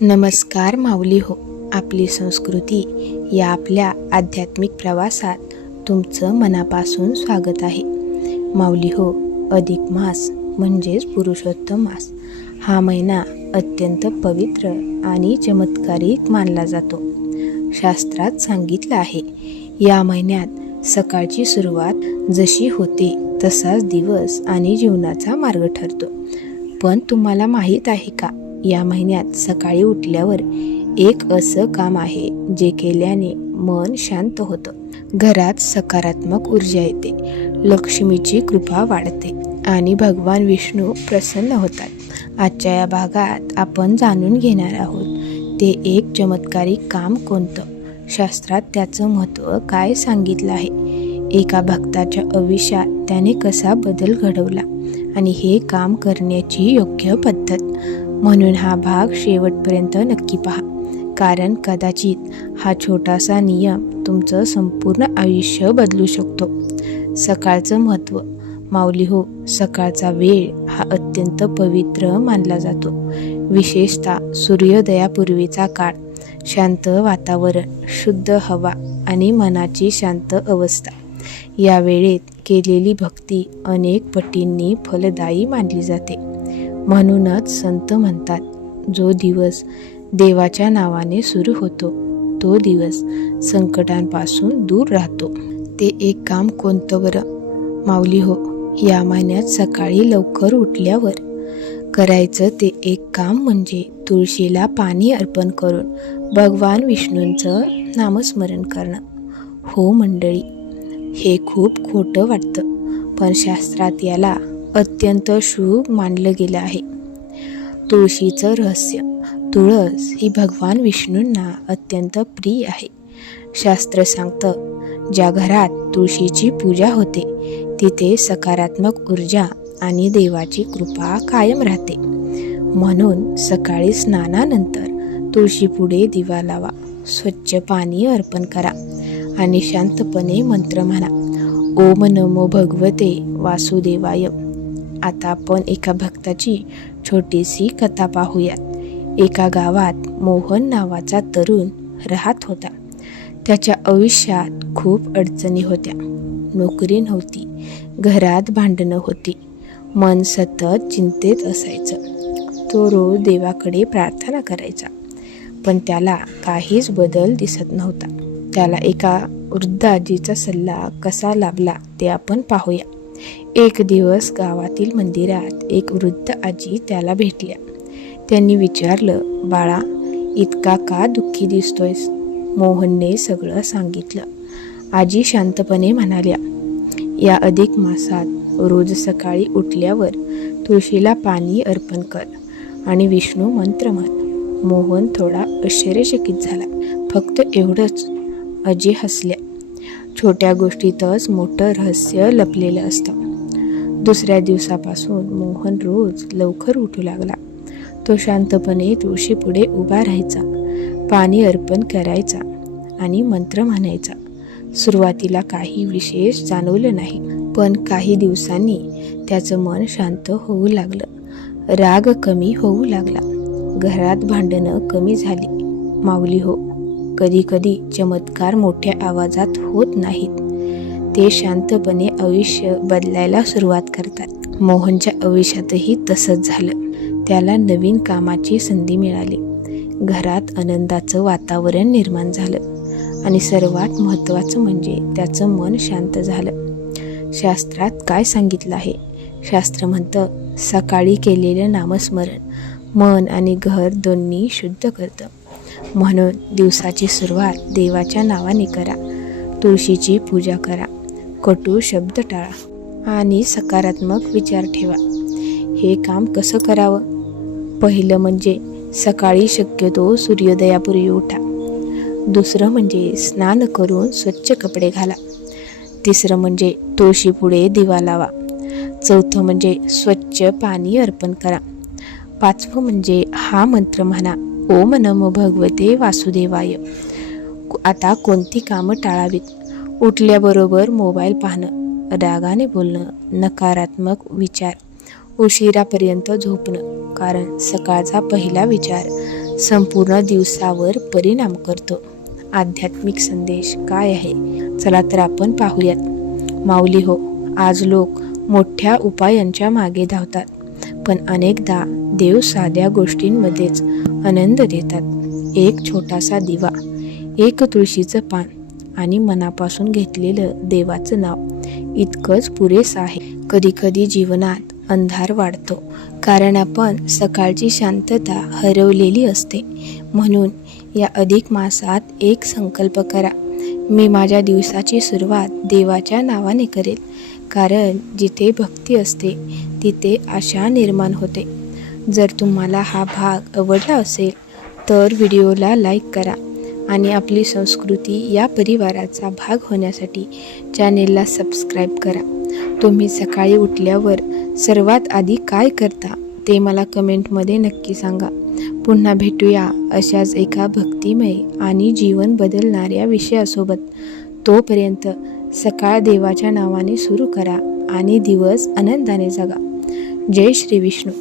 नमस्कार माऊली हो. आपली संस्कृती या आपल्या आध्यात्मिक प्रवासात तुमचं मनापासून स्वागत आहे. माऊली हो, अधिक मास म्हणजेच पुरुषोत्तम मास हा महिना अत्यंत पवित्र आणि चमत्कारिक मानला जातो. शास्त्रात सांगितलं आहे, या महिन्यात सकाळची सुरुवात जशी होते तसाच दिवस आणि जीवनाचा मार्ग ठरतो. पण तुम्हाला माहीत आहे का, या महिन्यात सकाळी उठल्यावर एक असं काम आहे जे केल्याने मन शांत होतं, घरात सकारात्मक ऊर्जा येते, लक्ष्मीची कृपा वाढते आणि भगवान विष्णू प्रसन्न होतात. आजच्या या भागात आपण जाणून घेणार आहोत ते एक चमत्कारिक काम कोणतं, शास्त्रात त्याचं महत्त्व काय सांगितलं आहे, एका भक्ताच्या आयुष्यात त्याने कसा बदल घडवला आणि हे काम करण्याची योग्य पद्धत. म्हणून हा भाग शेवटपर्यंत नक्की पहा, कारण कदाचित हा छोटासा नियम तुमचं संपूर्ण आयुष्य बदलू शकतो. सकाळचं महत्त्व. माऊली हो, सकाळचा वेळ हा अत्यंत पवित्र मानला जातो. विशेषतः सूर्योदयापूर्वीचा काळ. शांत वातावरण, शुद्ध हवा आणि मनाची शांत अवस्था. या वेळेत केलेली भक्ती अनेक पटींनी फलदायी मानली जाते. म्हणूनच संत म्हणतात, जो दिवस देवाच्या नावाने सुरू होतो तो दिवस संकटांपासून दूर राहतो. ते एक काम कोणतं बरं? माऊली हो, या महिन्यात सकाळी लवकर उठल्यावर करायचं ते एक काम म्हणजे तुळशीला पाणी अर्पण करून भगवान विष्णूंचं नामस्मरण करणं. हो मंडळी, हे खूप खोटं वाटतं, पण शास्त्रात याला अत्यंत शुभ मानलं गेलं आहे. तुळशीचं रहस्य. तुळस ही भगवान विष्णूंना अत्यंत प्रिय आहे. शास्त्र सांगतं, ज्या घरात तुळशीची पूजा होते तिथे सकारात्मक ऊर्जा आणि देवाची कृपा कायम राहते. म्हणून सकाळी स्नानानंतर तुळशीपुढे दिवा लावा, स्वच्छ पाणी अर्पण करा आणि शांतपणे मंत्र म्हणा, ओम नमो भगवते वासुदेवाय. आता आपण एका भक्ताची छोटीशी कथा पाहूयात. एका गावात मोहन नावाचा तरुण राहत होता. त्याच्या आयुष्यात खूप अडचणी होत्या. नोकरी नव्हती, घरात भांडणं होती, मन सतत चिंतेत असायचं. तो रोज देवाकडे प्रार्थना करायचा, पण त्याला काहीच बदल दिसत नव्हता. त्याला एका वृद्ध आजीचा सल्ला कसा लाभला ते आपण पाहूया. एक दिवस गावातील मंदिरात एक वृद्ध आजी त्याला भेटल्या. त्यांनी विचारलं, बाळा, इतका का दुःखी दिसतोयस? मोहनने सगळं सांगितलं. आजी शांतपणे म्हणाल्या, या अधिक मासात रोज सकाळी उठल्यावर तुळशीला पाणी अर्पण कर आणि विष्णू मंत्र म्हण. मोहन थोडा आश्चर्यचकित झाला. फक्त एवढंच? आजी हसल्या. छोट्या गोष्टीतच मोठं रहस्य लपलेलं असतं. दुसऱ्या दिवसापासून मोहन रोज लवकर उठू लागला. तो शांतपणे तुळशीपुढे उभा राहायचा, पाणी अर्पण करायचा आणि मंत्र म्हणायचा. सुरुवातीला काही विशेष जाणवलं नाही, पण काही दिवसांनी त्याचं मन शांत होऊ लागलं, राग कमी होऊ लागला, घरात भांडणं कमी झाली. माऊली हो, कधीकधी चमत्कार मोठ्या आवाजात होत नाहीत, ते शांतपणे आयुष्य बदलायला सुरुवात करतात. मोहनच्या आयुष्यातही तसंच झालं. त्याला नवीन कामाची संधी मिळाली, घरात आनंदाचं वातावरण निर्माण झालं आणि सर्वात महत्त्वाचं म्हणजे त्याचं मन शांत झालं. शास्त्रात काय सांगितलं आहे? शास्त्र म्हणतं, सकाळी केलेलं नामस्मरण मन आणि घर दोन्ही शुद्ध करतं. म्हणून दिवसाची सुरुवात देवाच्या नावाने करा, तुळशीची पूजा करा, कटू शब्द टाळा आणि सकारात्मक विचार ठेवा. हे काम कसं करावं? पहिलं म्हणजे सकाळी शक्यतो सूर्योदयापूर्वी उठा. दुसरं म्हणजे स्नान करून स्वच्छ कपडे घाला. तिसरं म्हणजे तुळशीपुढे दिवा लावा. चौथं म्हणजे स्वच्छ पाणी अर्पण करा. पाचवं म्हणजे हा मंत्र म्हणा, ओम नमो भगवते वासुदेवाय. आता कोणती कामं टाळावीत? उठल्याबरोबर मोबाईल पाहणं, रागाने बोलणं, नकारात्मक विचार, उशिरापर्यंत झोपणं, कारण सकाळचा पहिला विचार संपूर्ण दिवसावर परिणाम करतो. आध्यात्मिक संदेश काय आहे? चला तर आपण पाहूयात. माऊली हो, आज लोक मोठ्या उपायांच्या मागे धावतात, पण अनेकदा देव साध्या गोष्टींमध्येच आनंद देतात. एक छोटासा दिवा, एक तुळशीचं पान आणि मनापासून घेतलेलं देवाचं नाव इतकंच पुरेसं आहे. कधीकधी जीवनात अंधार वाढतो, कारण आपण सकाळची शांतता हरवलेली असते. म्हणून या अधिक मासात एक संकल्प करा. मी माझ्या दिवसाची सुरुवात देवाच्या नावाने करेल, कारण जिथे भक्ती असते तिथे आशा निर्माण होते. जर तुम्हाला हा भाग आवडला असेल तर व्हिडिओला लाईक करा आणि आपली संस्कृती या परिवाराचा भाग होण्यासाठी चॅनेलला सबस्क्राईब करा. तुम्ही सकाळी उठल्यावर सर्वात आधी काय करता ते मला कमेंटमध्ये नक्की सांगा. पुन्हा भेटूया अशाच एका भक्तिमय आणि जीवन बदलणाऱ्या विषयासोबत. तोपर्यंत सकाळ देवाच्या नावाने सुरू करा आणि दिवस आनंदाने जगा. जय श्री विष्णू.